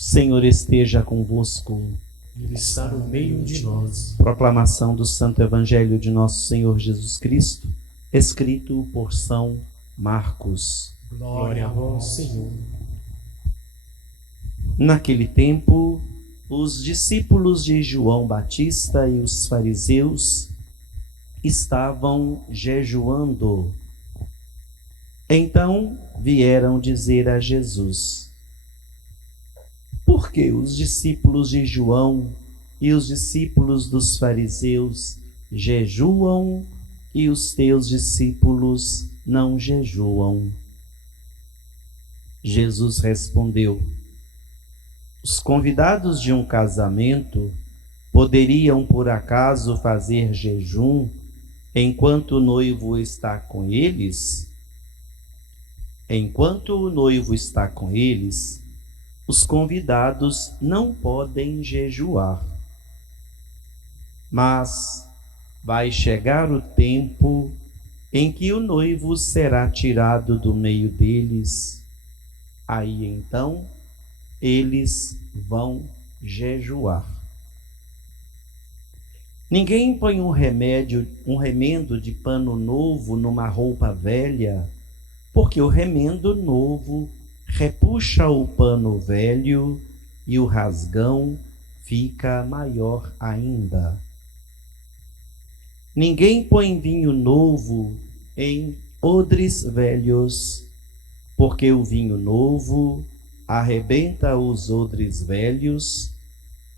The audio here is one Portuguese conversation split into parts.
Senhor esteja convosco. Ele está no meio de nós. Proclamação do Santo Evangelho de nosso Senhor Jesus Cristo, escrito por São Marcos. Glória a vós, Senhor. Naquele tempo, os discípulos de João Batista e os fariseus estavam jejuando. Então vieram dizer a Jesus: por que os discípulos de João e os discípulos dos fariseus jejuam e os teus discípulos não jejuam? Jesus respondeu: os convidados de um casamento poderiam por acaso fazer jejum enquanto o noivo está com eles? Enquanto o noivo está com eles, os convidados não podem jejuar. Mas vai chegar o tempo em que o noivo será tirado do meio deles. Aí então eles vão jejuar. Ninguém põe um remendo de pano novo numa roupa velha, porque o remendo novo repuxa o pano velho e o rasgão fica maior ainda. Ninguém põe vinho novo em odres velhos, porque o vinho novo arrebenta os odres velhos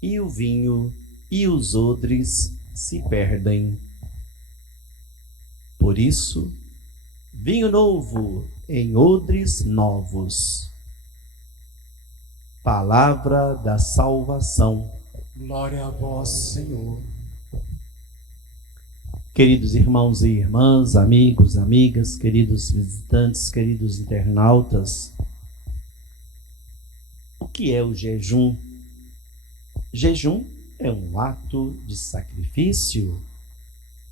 e o vinho e os odres se perdem. Por isso, vinho novo em odres novos. Palavra da salvação. Glória a vós, Senhor. Queridos irmãos e irmãs, amigos, amigas, queridos visitantes, queridos internautas, o que é o jejum? Jejum é um ato de sacrifício,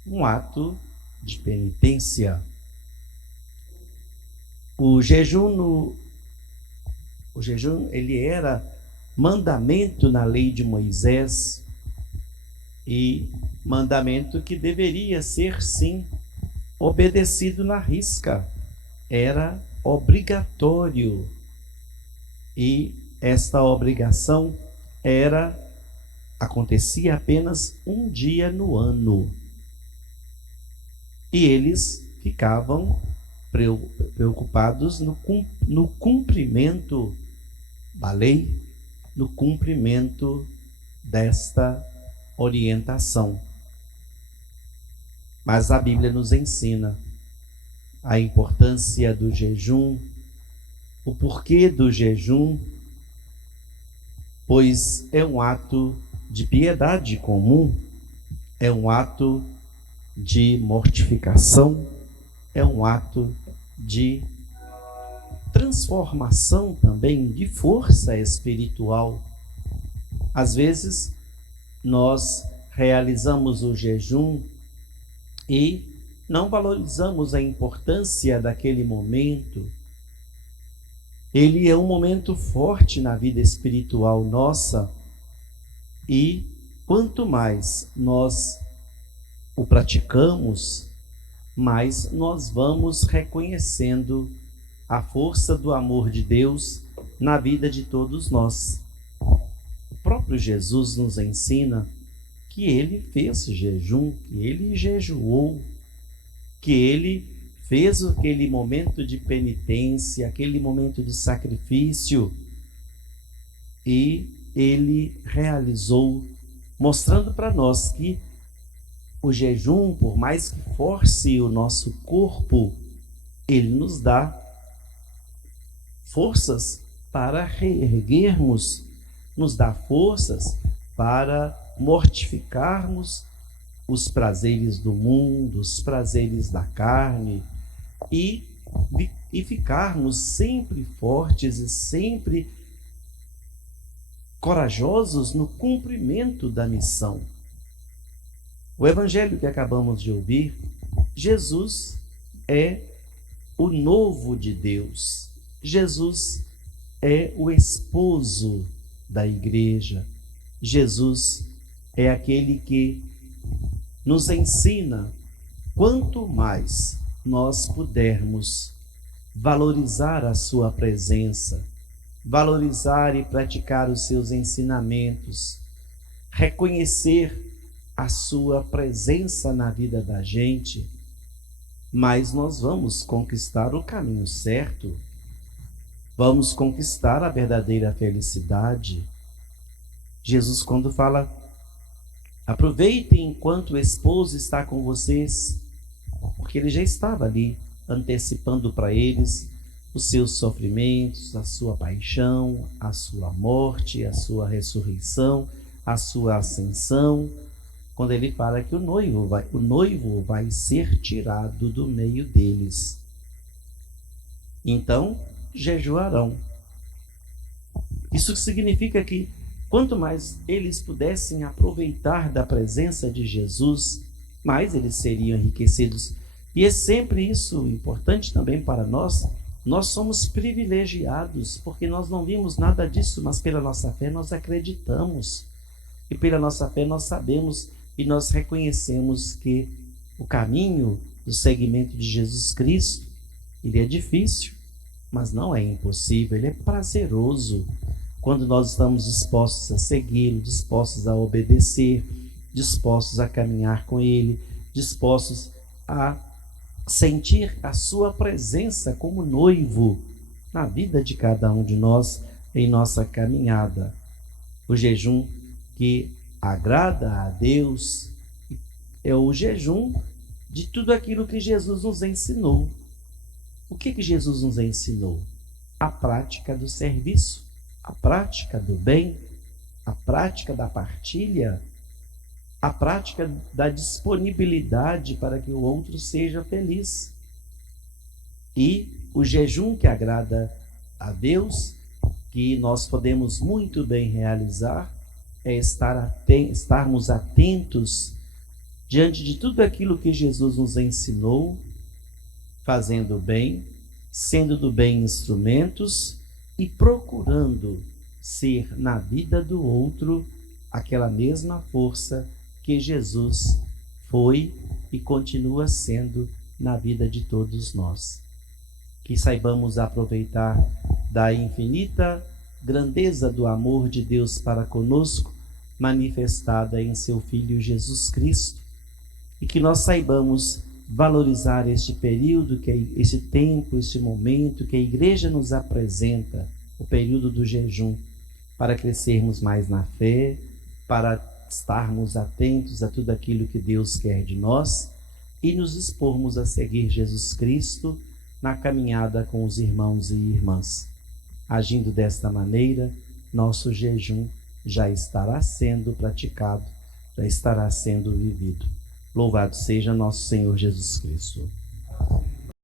um ato de penitência. O jejum ele era mandamento na lei de Moisés e mandamento que deveria ser, sim, obedecido na risca. Era obrigatório e esta obrigação acontecia apenas um dia no ano. E eles ficavam preocupados no cumprimento da lei, no cumprimento desta orientação. Mas a Bíblia nos ensina a importância do jejum, o porquê do jejum, pois é um ato de piedade comum, é um ato de mortificação, é um ato de transformação também, de força espiritual. Às vezes, nós realizamos o jejum e não valorizamos a importância daquele momento. Ele é um momento forte na vida espiritual nossa e quanto mais nós o praticamos, mais nós vamos reconhecendo a força do amor de Deus na vida de todos nós. O próprio Jesus nos ensina que ele fez jejum, que ele jejuou, que ele fez aquele momento de penitência, aquele momento de sacrifício, e ele realizou, mostrando para nós que o jejum, por mais que force o nosso corpo, ele nos dá forças para reerguermos, nos dá forças para mortificarmos os prazeres do mundo, os prazeres da carne e ficarmos sempre fortes e sempre corajosos no cumprimento da missão. O evangelho que acabamos de ouvir, Jesus é o noivo de Deus. Jesus é o esposo da igreja. Jesus é aquele que nos ensina, quanto mais nós pudermos valorizar a sua presença, valorizar e praticar os seus ensinamentos, reconhecer a sua presença na vida da gente, mas nós vamos conquistar o caminho certo, vamos conquistar a verdadeira felicidade. Jesus, quando fala, aproveitem enquanto o esposo está com vocês, porque ele já estava ali antecipando para eles os seus sofrimentos, a sua paixão, a sua morte, a sua ressurreição, a sua ascensão, quando ele fala que o noivo vai ser tirado do meio deles. Então, jejuarão. Isso significa que quanto mais eles pudessem aproveitar da presença de Jesus, mais eles seriam enriquecidos. E é sempre isso importante também para nós. Nós somos privilegiados, porque nós não vimos nada disso, mas pela nossa fé nós acreditamos. E pela nossa fé nós sabemos e nós reconhecemos que o caminho do seguimento de Jesus Cristo, ele é difícil, mas não é impossível, ele é prazeroso. Quando nós estamos dispostos a segui-lo, dispostos a obedecer, dispostos a caminhar com ele, dispostos a sentir a sua presença como noivo na vida de cada um de nós em nossa caminhada. O jejum que agrada a Deus é o jejum de tudo aquilo que Jesus nos ensinou. O que Jesus nos ensinou? A prática do serviço, a prática do bem, a prática da partilha, a prática da disponibilidade para que o outro seja feliz. E o jejum que agrada a Deus, que nós podemos muito bem realizar, é estarmos atentos diante de tudo aquilo que Jesus nos ensinou, fazendo o bem, sendo do bem instrumentos e procurando ser na vida do outro aquela mesma força que Jesus foi e continua sendo na vida de todos nós. Que saibamos aproveitar da infinita grandeza do amor de Deus para conosco, manifestada em seu Filho Jesus Cristo, e que nós saibamos valorizar este período, este tempo, este momento que a Igreja nos apresenta, o período do jejum, para crescermos mais na fé, para estarmos atentos a tudo aquilo que Deus quer de nós e nos expormos a seguir Jesus Cristo na caminhada com os irmãos e irmãs. Agindo desta maneira, nosso jejum já estará sendo praticado, já estará sendo vivido. Louvado seja nosso Senhor Jesus Cristo.